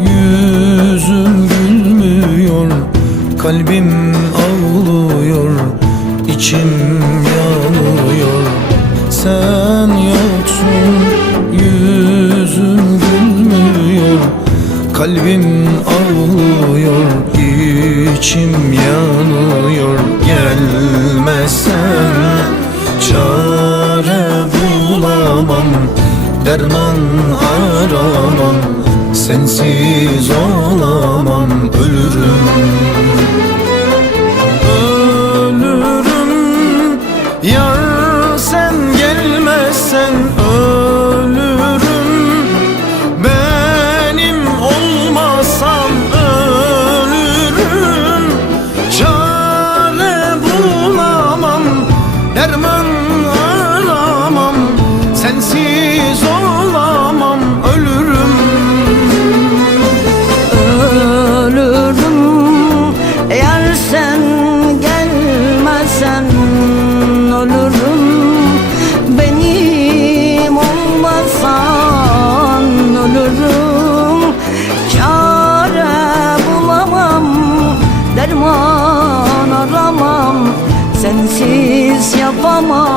Yüzüm gülmüyor Kalbim ağlıyor içim yanıyor. Sen yoksun Yüzüm gülmüyor Kalbim ağlıyor içim yanıyor. Gelmezsen çare bulamam Derman aramam Sensiz olamam ölürüm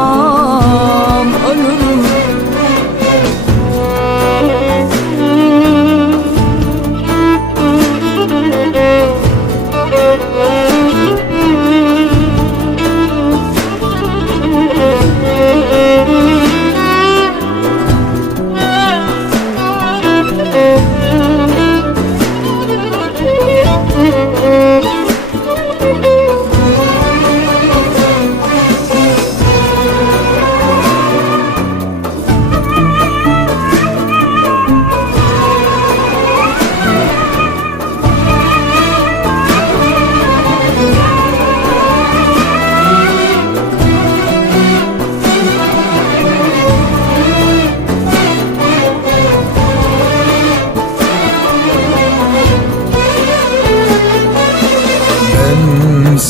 yapamam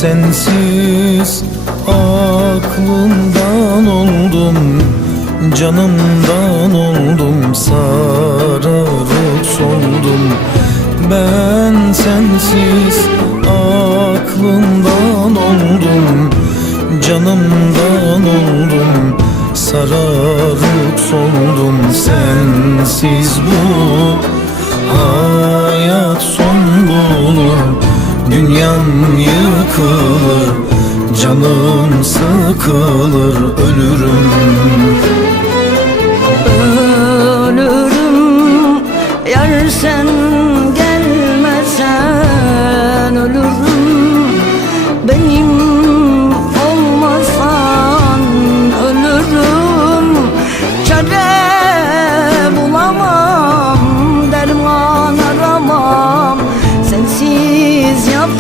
sensiz aklımdan oldum Canımdan oldum sararıp soldum Ben sensiz aklımdan oldum Canımdan oldum sararıp soldum Sensiz bu hayat Dünyam yıkılır Canım sıkılır Ölürüm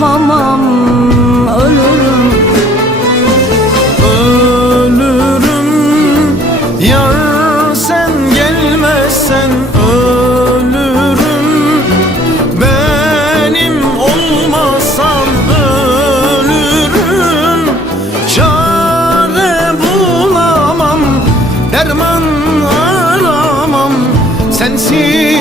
yapamam Ölürüm. Ölürüm Yar sen gelmezsen ölürüm. Benim olmasan ölürüm. Çare bulamam Derman aramam Sensiz